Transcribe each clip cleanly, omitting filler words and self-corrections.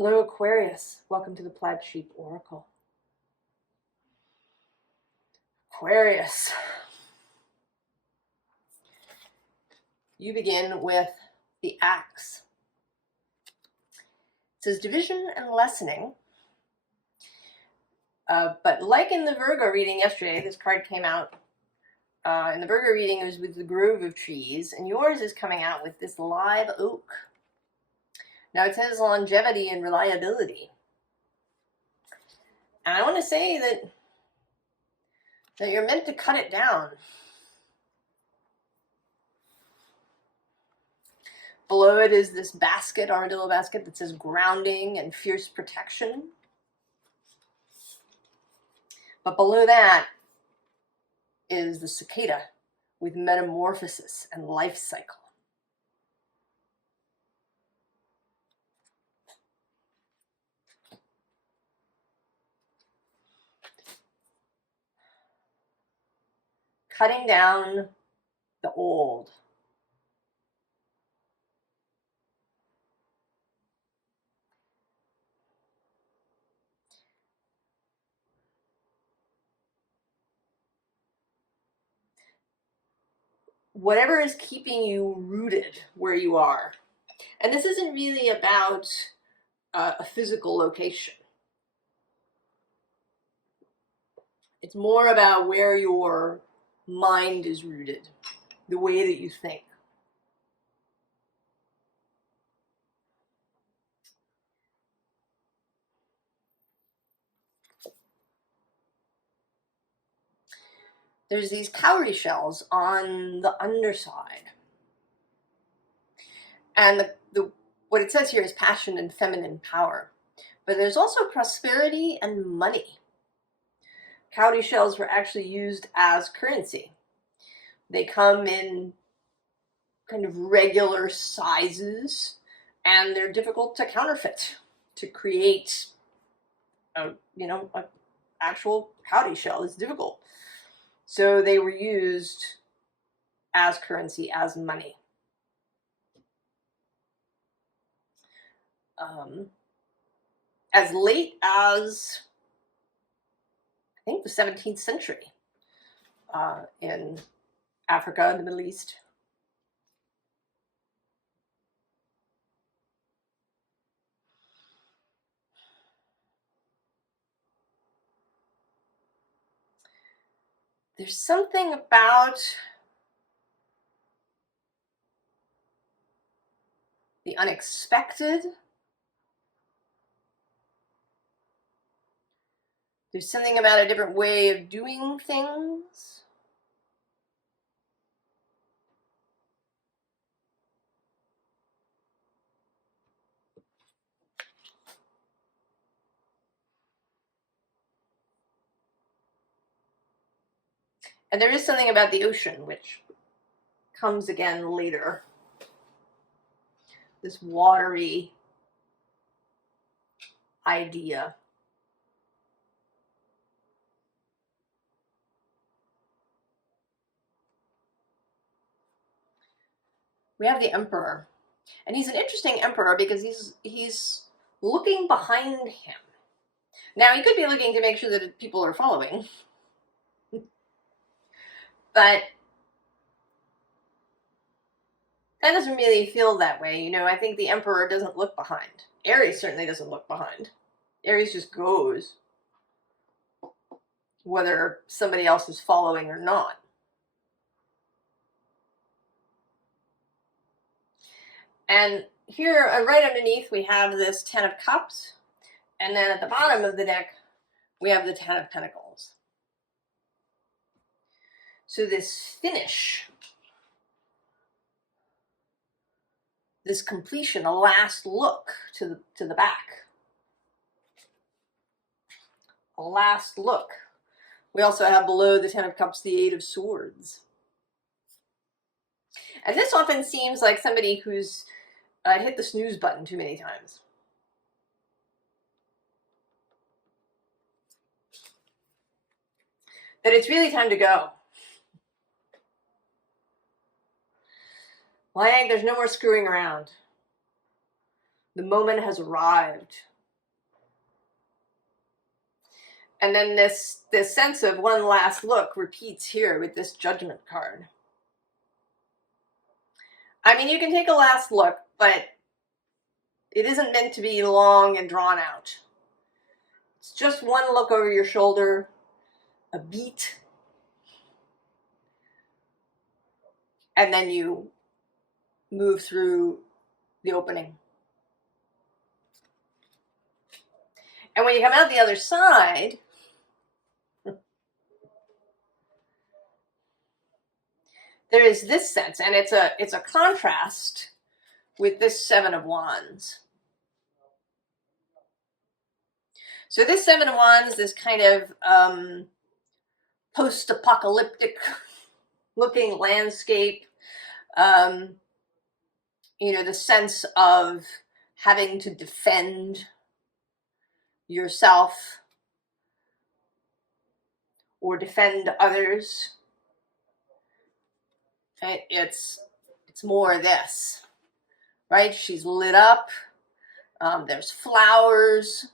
Hello, Aquarius. Welcome to the Plaid Sheep Oracle. Aquarius. You begin with the Axe. It says division and lessening. But like in the Virgo reading yesterday, this card came out. In the Virgo reading, it was with the grove of trees, and yours is coming out with this live oak. Now it says longevity and reliability. And I want to say that you're meant to cut it down. Below it is this basket, armadillo basket, that says grounding and fierce protection. But below that is the cicada with metamorphosis and life cycle. Cutting down the old. Whatever is keeping you rooted where you are. And this isn't really about a physical location. It's more about where your mind is rooted, the way that you think. There's these cowrie shells on the underside. And what it says here is passion and feminine power. But there's also prosperity and money. Cowrie shells were actually used as currency. They come in kind of regular sizes, and they're difficult to counterfeit, to create an actual cowrie shell is difficult. So they were used as currency, as money. As late as, I think, the 17th century in Africa and the Middle East. There's something about the unexpected. There's something about a different way of doing things. And there is something about the ocean, which comes again later. This watery idea. We have the Emperor. And he's an interesting Emperor because he's looking behind him. Now, he could be looking to make sure that people are following. But that doesn't really feel that way. You know, I think the Emperor doesn't look behind. Aries certainly doesn't look behind. Aries just goes, whether somebody else is following or not. And here, right underneath, we have this Ten of Cups. And then at the bottom of the deck, we have the Ten of Pentacles. So this finish, this completion, a last look to the back. A last look. We also have below the Ten of Cups, the Eight of Swords. And this often seems like somebody who's hit the snooze button too many times. That it's really time to go. Like, there's no more screwing around. The moment has arrived. And then this sense of one last look repeats here with this Judgment card. I mean, you can take a last look, but it isn't meant to be long and drawn out. It's just one look over your shoulder, a beat, and then you move through the opening. And when you come out the other side, there is this sense, and it's a contrast with this Seven of Wands. So this Seven of Wands, this kind of post-apocalyptic looking landscape, you know, the sense of having to defend yourself or defend others. It's more of this, right? She's lit up. There's flowers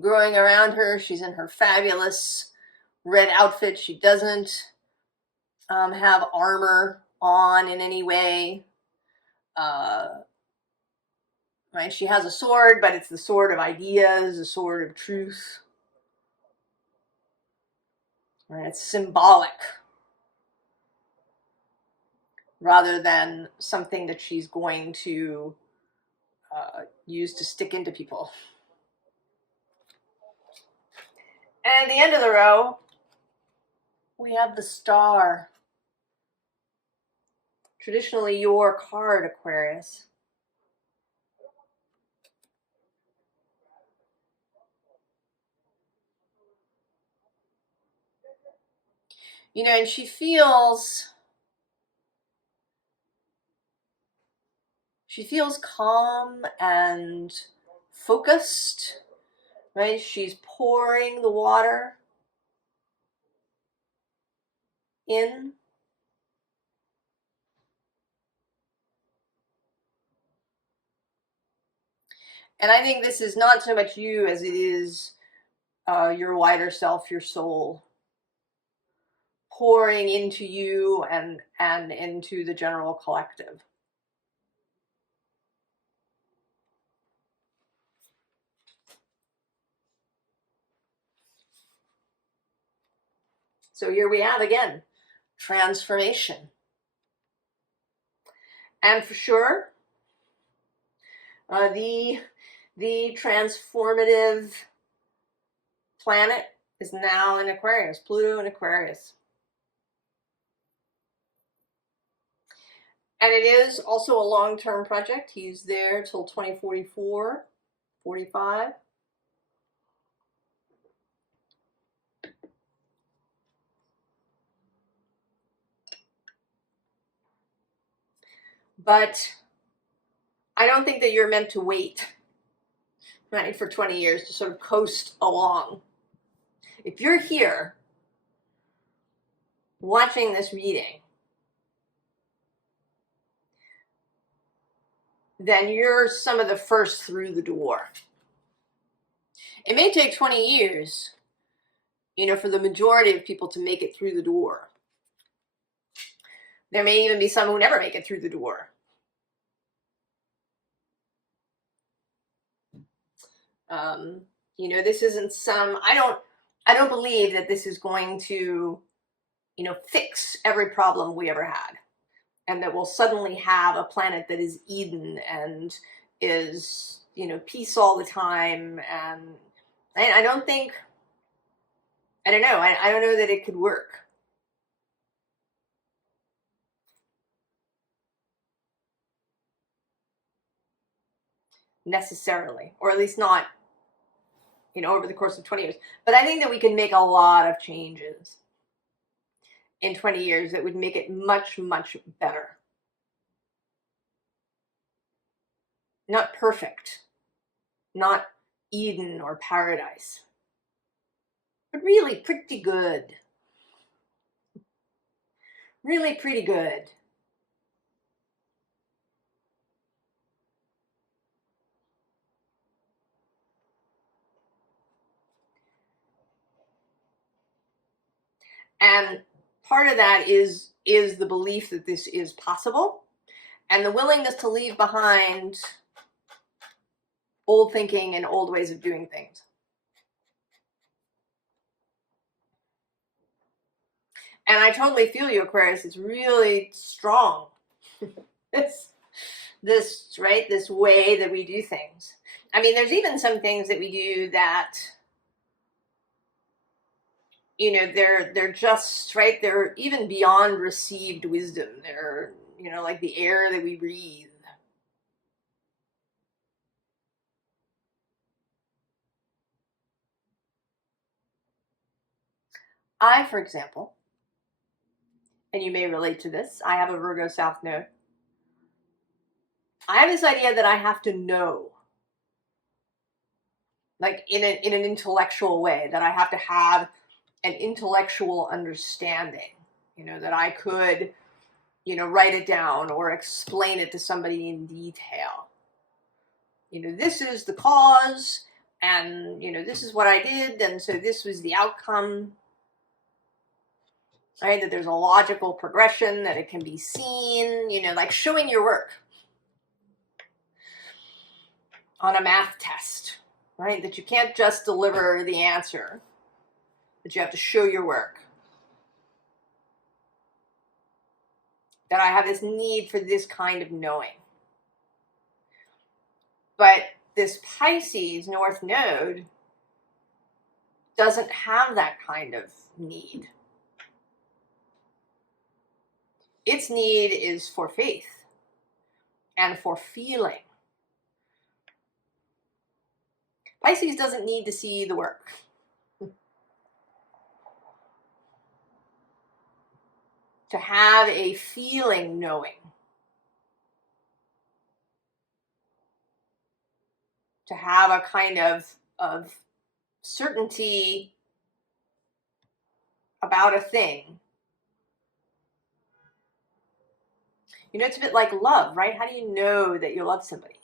growing around her. She's in her fabulous red outfit. She doesn't have armor on in any way. Right? She has a sword, but it's the sword of ideas, the sword of truth. Right? It's symbolic rather than something that she's going to use to stick into people. And at the end of the row, we have the Star. Traditionally your card, Aquarius. You know, and she feels calm and focused, right? She's pouring the water in. And I think this is not so much you as it is your wider self, your soul, pouring into you and into the general collective. So here we have again, transformation. And for sure, the transformative planet is now in Aquarius, Pluto in Aquarius. And it is also a long-term project. He's there till 2044, 45. But I don't think that you're meant to wait, right, for 20 years to sort of coast along. If you're here watching this reading, then you're some of the first through the door. It may take 20 years, you know, for the majority of people to make it through the door. There may even be some who never make it through the door. You know, this isn't some, I don't believe that this is going to, you know, fix every problem we ever had, and that we'll suddenly have a planet that is Eden and is, you know, peace all the time. And I don't think, I don't know that it could work. Necessarily, or at least not, you know, over the course of 20 years. But I think that we can make a lot of changes in 20 years that would make it much, much better. Not perfect, not Eden or paradise, but really pretty good. Really pretty good. And part of that is the belief that this is possible, and the willingness to leave behind old thinking and old ways of doing things. And I totally feel you, Aquarius. It's really strong. this right, this way that we do things. I mean, there's even some things that we do that, you know, they're just right. They're even beyond received wisdom. They're, you know, like the air that we breathe. I, for example, and you may relate to this, I have a Virgo South Node. I have this idea that I have to know, like in an intellectual way, that I have to have an intellectual understanding, you know, that I could, you know, write it down or explain it to somebody in detail. You know, this is the cause, and, you know, this is what I did, and so this was the outcome. Right? That there's a logical progression, that it can be seen, you know, like showing your work on a math test, right? That you can't just deliver the answer, that you have to show your work. That I have this need for this kind of knowing. But this Pisces North Node doesn't have that kind of need. Its need is for faith and for feeling. Pisces doesn't need to see the work. To have a feeling knowing. To have a kind of certainty about a thing. You know, it's a bit like love, right? How do you know that you love somebody?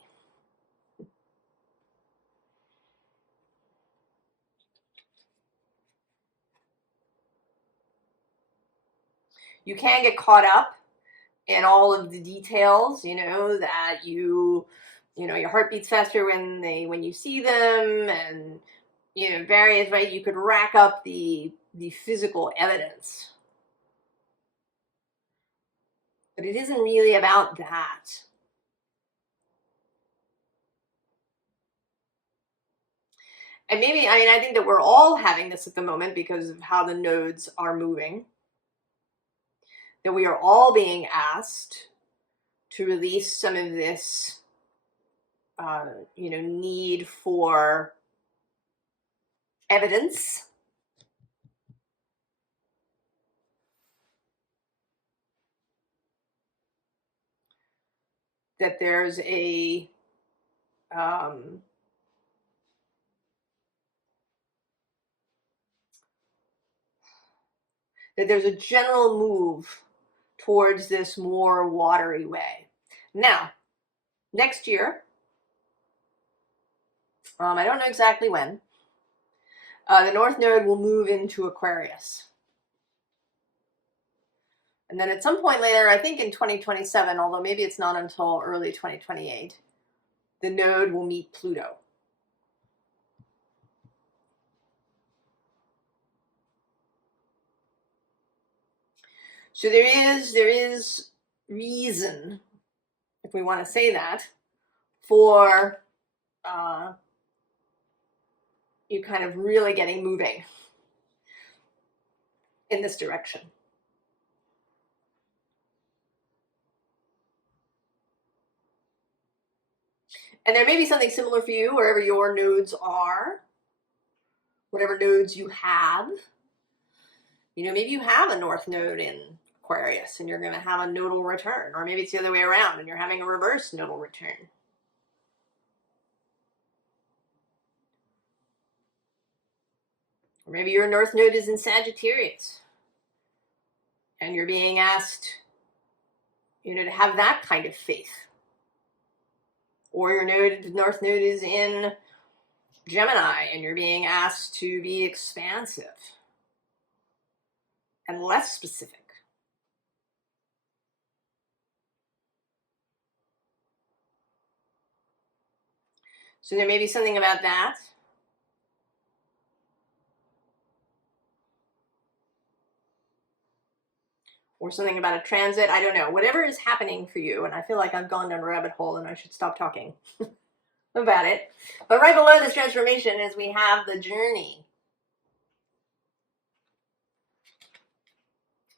You can get caught up in all of the details, you know, that you know, your heart beats faster when you see them, and, you know, various, right? You could rack up the physical evidence. But it isn't really about that. And maybe, I mean, I think that we're all having this at the moment because of how the nodes are moving. That we are all being asked to release some of this, you know, need for evidence. That there's a, that there's a general move towards this more watery way. Now, next year, I don't know exactly when, the North Node will move into Aquarius. And then at some point later, I think in 2027, although maybe it's not until early 2028, the node will meet Pluto. So there is reason, if we want to say that, for you kind of really getting moving in this direction. And there may be something similar for you wherever your nodes are, whatever nodes you have. You know, maybe you have a North Node in Aquarius and you're going to have a nodal return, or maybe it's the other way around and you're having a reverse nodal return. Or maybe your North Node is in Sagittarius and you're being asked, you know, to have that kind of faith. Or your North Node is in Gemini and you're being asked to be expansive and less specific. So there may be something about that. Or something about a transit. I don't know. Whatever is happening for you, and I feel like I've gone down a rabbit hole and I should stop talking about it. But right below this transformation is we have the journey.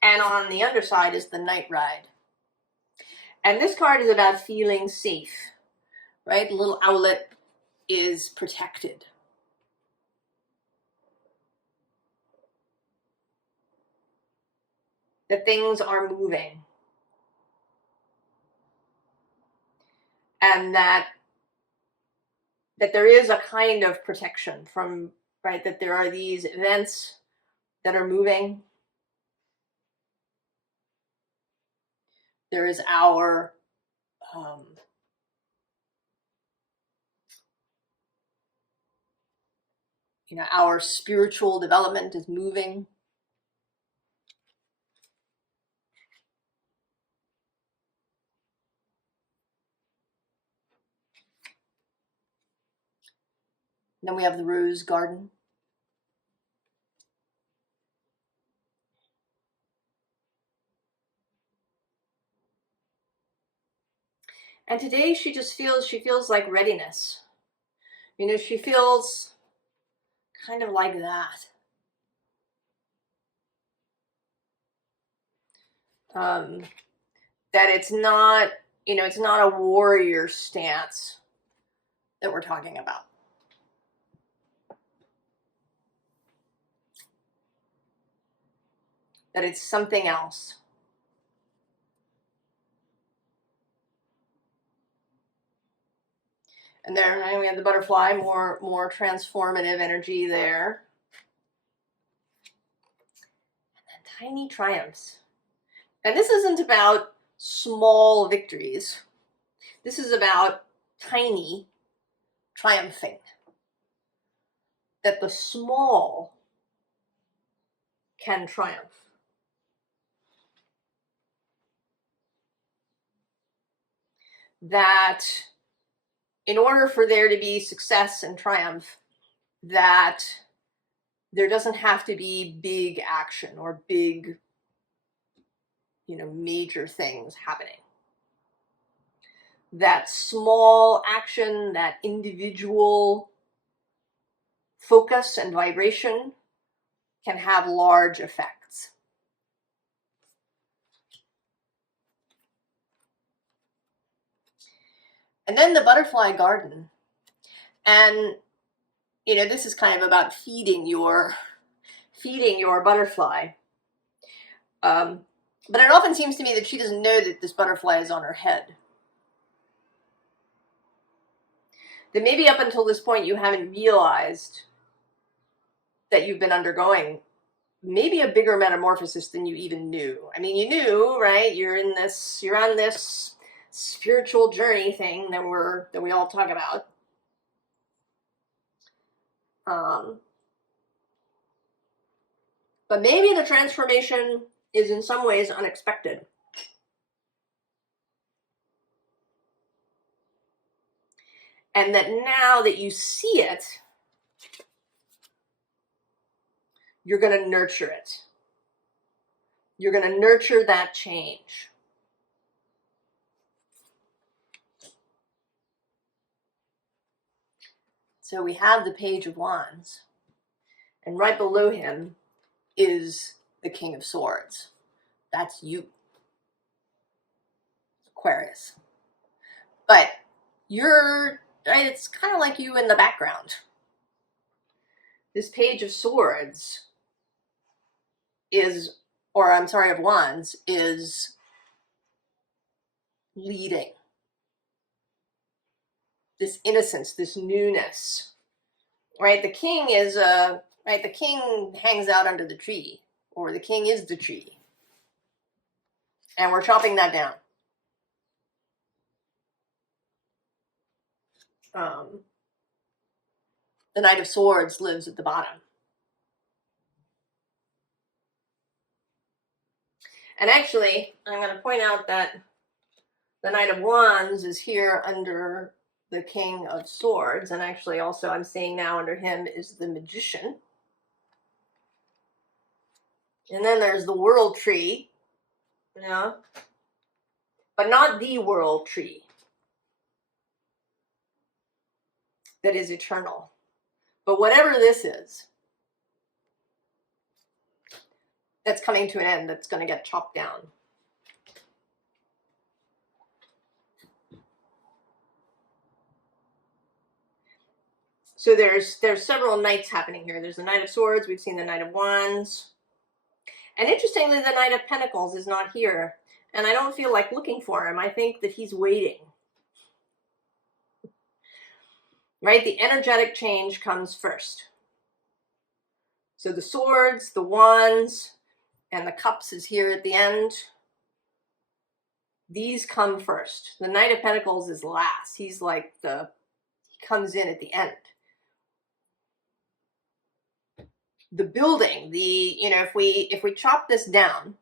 And on the underside is the night ride. And this card is about feeling safe, right? The little owlet is protected. That things are moving. And that there is a kind of protection from, right, that there are these events that are moving. There is our our spiritual development is moving. Then we have the rose garden. And today she feels like readiness. She feels kind of like that. That it's not, it's not a warrior stance that we're talking about. That it's something else. And there we have the butterfly, more transformative energy there. And then tiny triumphs. And this isn't about small victories. This is about tiny triumphing. That the small can triumph. That in order for there to be success and triumph, that there doesn't have to be big action or big, major things happening. That small action, that individual focus and vibration can have large effects. And then the butterfly garden. And, this is kind of about feeding your butterfly. But it often seems to me that she doesn't know that this butterfly is on her head. That maybe up until this point you haven't realized that you've been undergoing maybe a bigger metamorphosis than you even knew. I mean, you knew, right? You're on this spiritual journey thing that we all talk about. But maybe the transformation is in some ways unexpected. And that now that you see it, you're going to nurture it. You're going to nurture that change. So we have the Page of Wands. And right below him is the King of Swords. That's you, Aquarius. But it's kind of like you in the background. This Page of Swords of Wands is leading. This innocence, this newness, right? The king the king hangs out under the tree, or the king is the tree. And we're chopping that down. The Knight of Swords lives at the bottom. And actually, I'm going to point out that the Knight of Wands is here under the King of Swords, and actually also I'm seeing now under him is the Magician. And then there's the World Tree, yeah, but not the World Tree that is eternal. But whatever this is, that's coming to an end, that's going to get chopped down. So there's several knights happening here. There's the Knight of Swords, we've seen the Knight of Wands. And interestingly, the Knight of Pentacles is not here. And I don't feel like looking for him. I think that he's waiting. Right? The energetic change comes first. So the swords, the wands, and the cups is here at the end. These come first. The Knight of Pentacles is last. He's like he comes in at the end. The building, if we chop this down,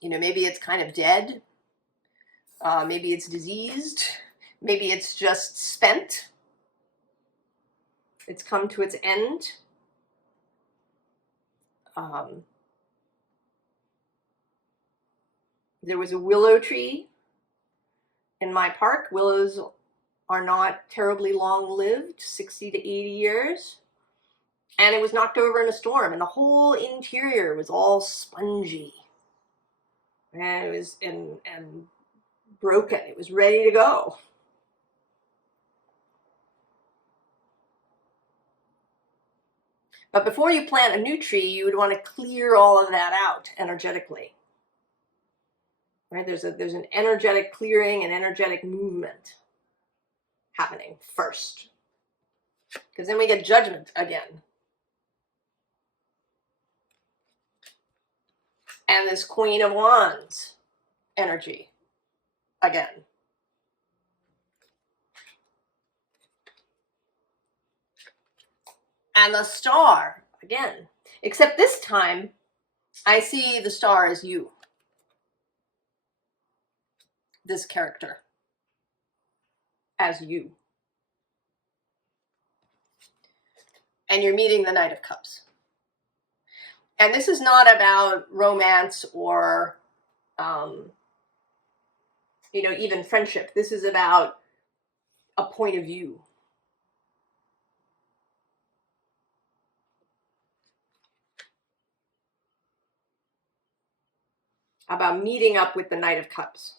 maybe it's kind of dead. Maybe it's diseased. Maybe it's just spent. It's come to its end. There was a willow tree in my park. Willows are not terribly long-lived, 60 to 80 years. And it was knocked over in a storm, and the whole interior was all spongy. And it was and broken. It was ready to go. But before you plant a new tree, you would want to clear all of that out energetically. Right? There's an energetic clearing and energetic movement happening first. Because then we get judgment again. And this Queen of Wands energy again. And the star again. Except this time, I see the star as you. This character. As you. And you're meeting the Knight of Cups. And this is not about romance or, even friendship. This is about a point of view. About meeting up with the Knight of Cups.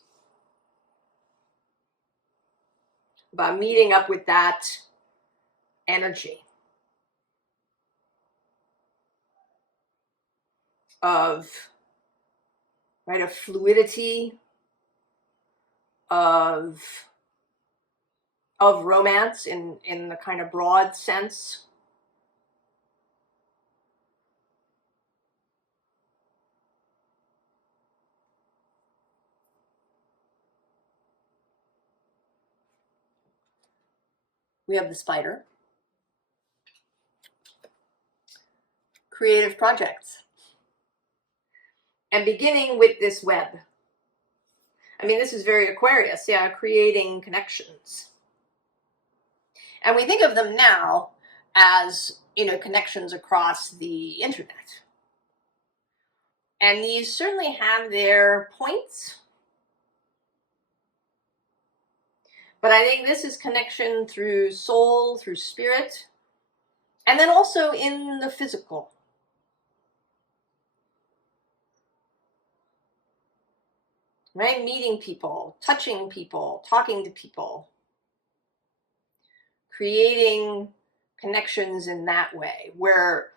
About meeting up with that energy. Of fluidity, of romance in the kind of broad sense. We have the spider. Creative projects. And beginning with this web. I mean, this is very Aquarius, yeah, creating connections. And we think of them now as, connections across the internet. And these certainly have their points. But I think this is connection through soul, through spirit, and then also in the physical. Right? Meeting people, touching people, talking to people. Creating connections in that way, where,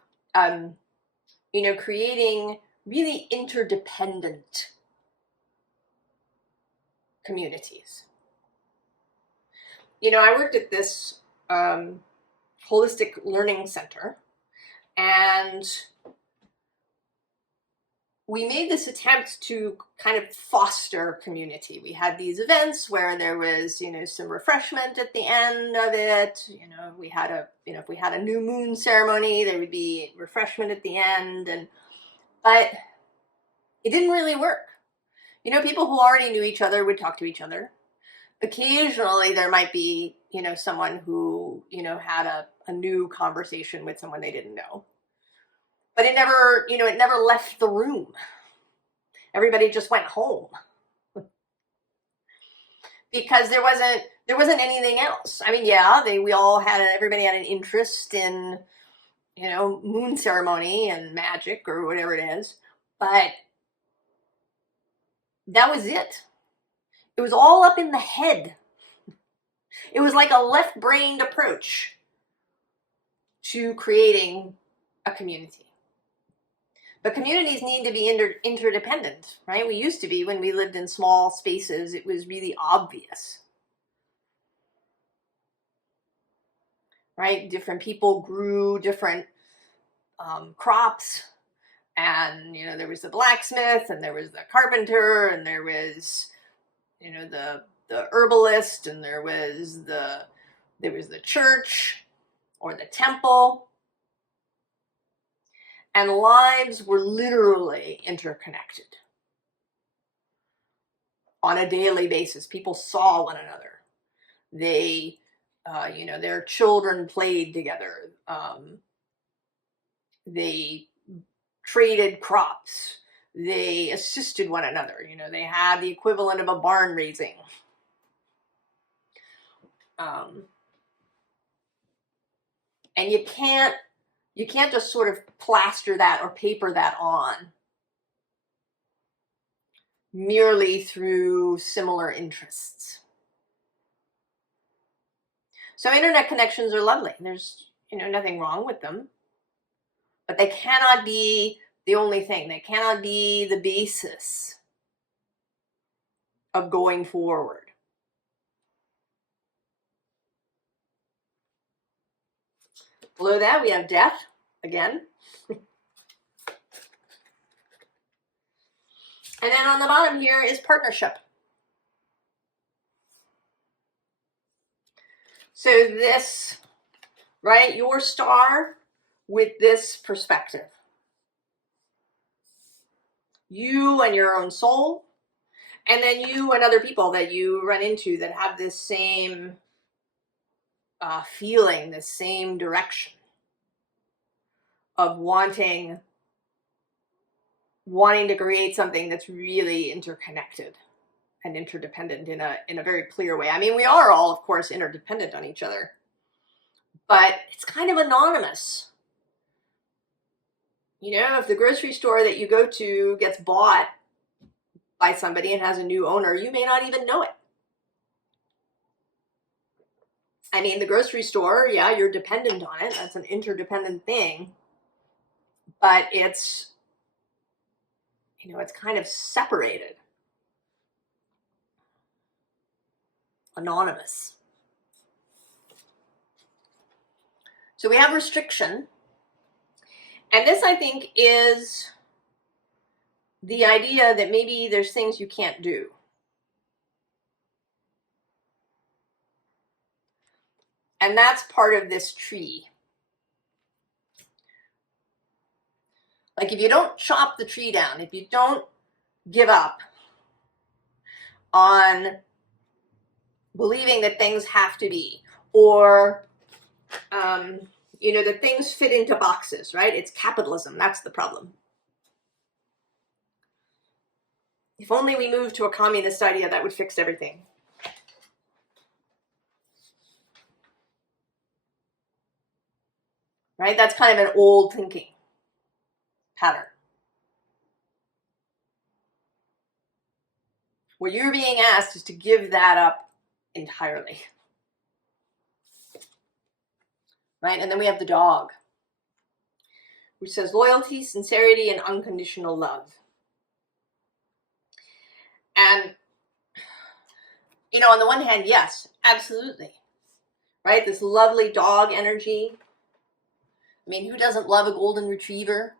creating really interdependent communities. I worked at this holistic learning center, and we made this attempt to kind of foster community. We had these events where there was, you know, some refreshment at the end of it. You know, we had a, you know, if we had a new moon ceremony, there would be refreshment at the end, but it didn't really work. You know, people who already knew each other would talk to each other. Occasionally there might be, you know, someone who, you know, had a new conversation with someone they didn't know. But it never, you know, it never left the room. Everybody just went home. Because there wasn't anything else. I mean, yeah, everybody had an interest in, you know, moon ceremony and magic or whatever it is, but that was it. It was all up in the head. It was like a left-brained approach to creating a community. But communities need to be interdependent, right? We used to be, when we lived in small spaces, it was really obvious. Right? Different people grew different crops, and, you know, there was the blacksmith, and there was the carpenter, and there was, you know, the herbalist, and there was the church or the temple. And lives were literally interconnected on a daily basis. People saw one another. They, you know, their children played together. They traded crops. They assisted one another. You know, they had the equivalent of a barn raising. And you can't just sort of plaster that or paper that on merely through similar interests. So internet connections are lovely. There's, you know, nothing wrong with them, but they cannot be the only thing. They cannot be the basis of going forward. Below that, we have death again. And then on the bottom here is partnership. So this, right, your star with this perspective. You and your own soul, and then you and other people that you run into that have this same feeling, this same direction of wanting to create something that's really interconnected and interdependent in a very clear way. I mean, we are all, of course, interdependent on each other, but it's kind of anonymous. You know, if the grocery store that you go to gets bought by somebody and has a new owner, you may not even know it. I mean, the grocery store, yeah, you're dependent on it. That's an interdependent thing. But it's, you know, it's kind of separated. Anonymous. So we have restriction. And this, I think, is the idea that maybe there's things you can't do. And that's part of this tree. Like, if you don't chop the tree down, if you don't give up on believing that things have to be, or, you know, that things fit into boxes, right? It's capitalism. That's the problem. If only we moved to a communist idea, that would fix everything. Right? That's kind of an old thinking pattern. What you're being asked is to give that up entirely. Right? And then we have the dog, which says loyalty, sincerity, and unconditional love. And, you know, on the one hand, yes, absolutely. Right? This lovely dog energy. I mean, who doesn't love a golden retriever?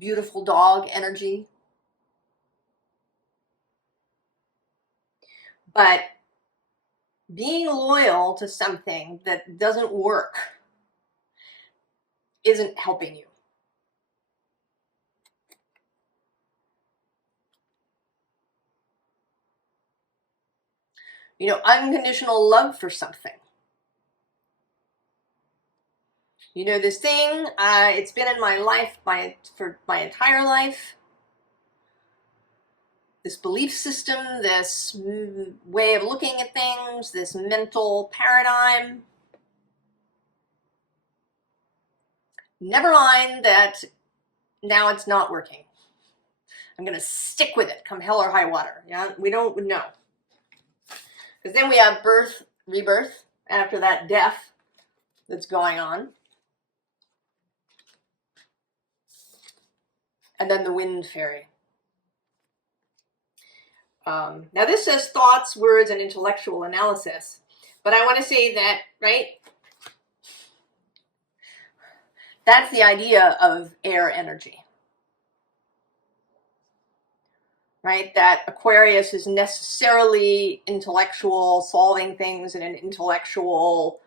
beautiful dog energy. But being loyal to something that doesn't work isn't helping you. You know, unconditional love for something. You know, this thing, it's been in my life for my entire life. This belief system, this way of looking at things, this mental paradigm. Never mind that now it's not working. I'm going to stick with it come hell or high water. Yeah, we don't know. Because then we have birth, rebirth, after that death that's going on. And then the wind fairy. Now this says thoughts, words, and intellectual analysis. But I want to say that, right? That's the idea of air energy. Right? That Aquarius is necessarily intellectual, solving things in an intellectual,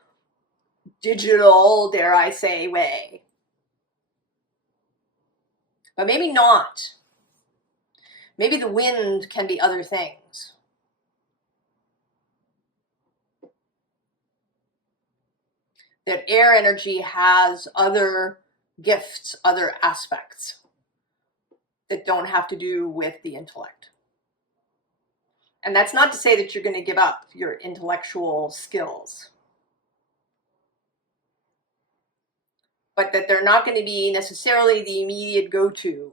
digital, dare I say, way. But maybe not. Maybe the wind can be other things. That air energy has other gifts, other aspects that don't have to do with the intellect. And that's not to say that you're going to give up your intellectual skills, but that they're not going to be necessarily the immediate go-to,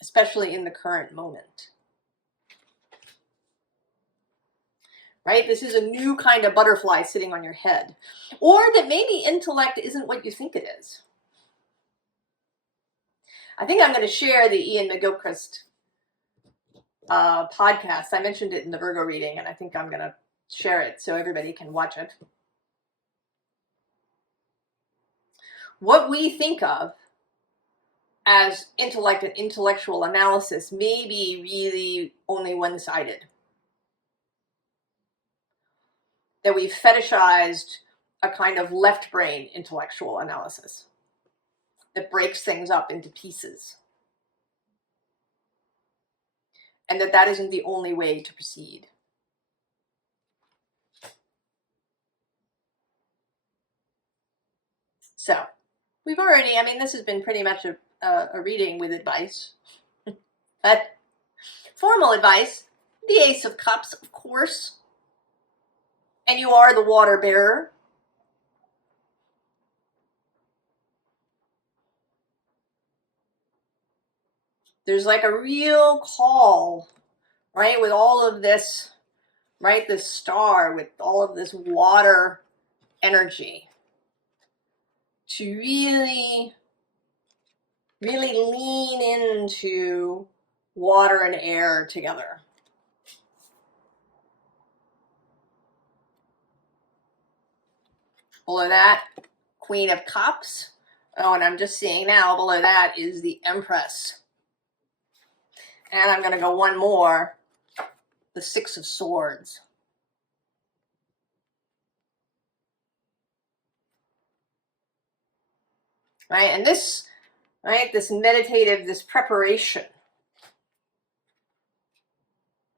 especially in the current moment. Right? This is a new kind of butterfly sitting on your head. Or that maybe intellect isn't what you think it is. I think I'm going to share the Ian McGilchrist podcast. I mentioned it in the Virgo reading, and I think I'm going to share it so everybody can watch it. What we think of as intellect and intellectual analysis may be really only one-sided. That we've fetishized a kind of left brain intellectual analysis that breaks things up into pieces. And that isn't the only way to proceed. So, we've already, I mean, this has been pretty much a reading with advice. But formal advice, the Ace of Cups, of course. And you are the water bearer. There's like a real call, right, with all of this, right, this star, with all of this water energy, to really, really lean into water and air together. Below that, Queen of Cups. Oh, and I'm just seeing now, below that is the Empress. And I'm going to go one more, the Six of Swords. Right, and this, right, this meditative, this preparation,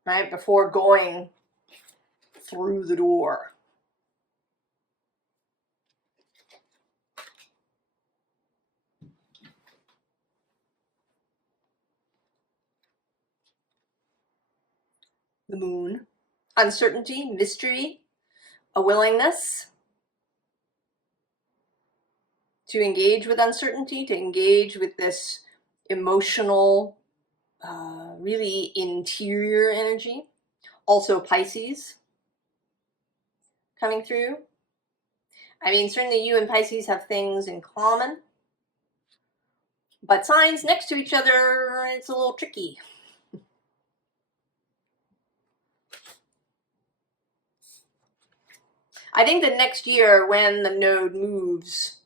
right, before going through the door. The Moon. Uncertainty, mystery, a willingness to engage with uncertainty, to engage with this emotional, really interior energy. Also Pisces coming through. I mean, certainly you and Pisces have things in common, but signs next to each other, it's a little tricky. I think that next year when the node moves,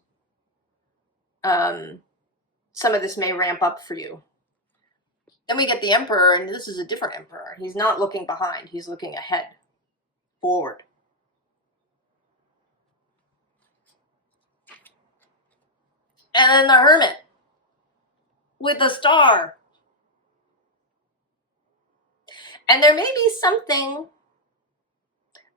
some of this may ramp up for you. Then we get the Emperor, and this is a different Emperor. He's not looking behind, he's looking ahead, forward. And then the Hermit with the star. And there may be something,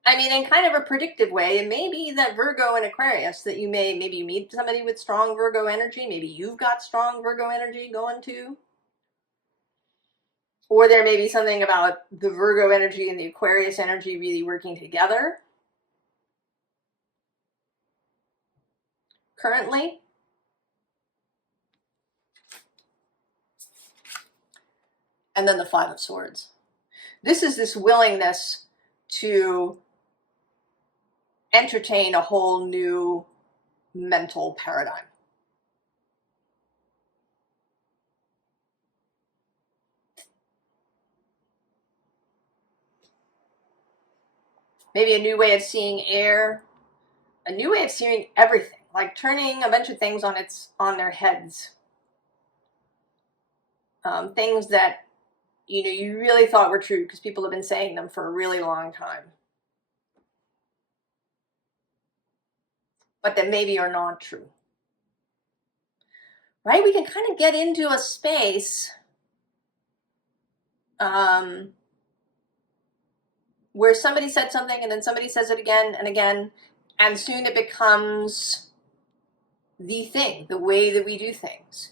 I mean, in kind of a predictive way, it may be that Virgo and Aquarius, that you may, maybe you meet somebody with strong Virgo energy, maybe you've got strong Virgo energy going too. Or there may be something about the Virgo energy and the Aquarius energy really working together currently. And then the Five of Swords. This is this willingness to entertain a whole new mental paradigm. Maybe a new way of seeing air, a new way of seeing everything, like turning a bunch of things on their heads. Things that, you know, you really thought were true because people have been saying them for a really long time, but that maybe are not true. Right? We can kind of get into a space where somebody said something and then somebody says it again and again, and soon it becomes the thing, the way that we do things.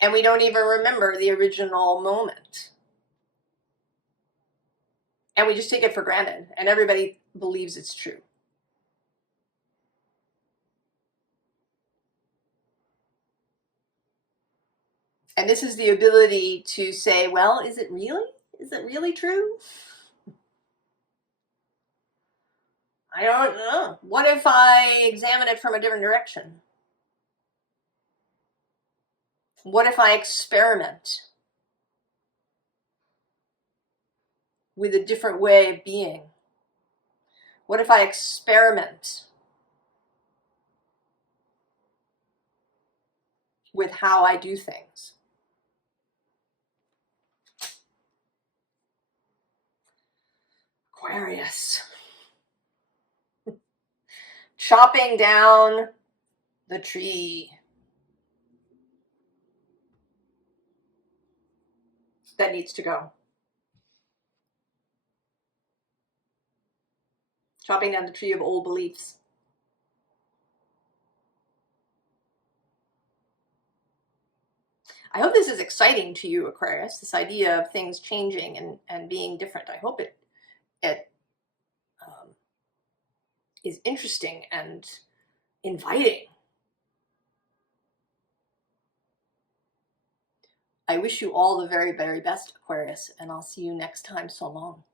And we don't even remember the original moment. And we just take it for granted, and everybody believes it's true. And this is the ability to say, well, is it really? Is it really true? I don't know. What if I examine it from a different direction? What if I experiment with a different way of being? What if I experiment with how I do things? Aquarius. Chopping down the tree that needs to go. Chopping down the tree of old beliefs. I hope this is exciting to you, Aquarius, this idea of things changing and being different. I hope it is interesting and inviting. I wish you all the very, very best, Aquarius, and I'll see you next time. So long.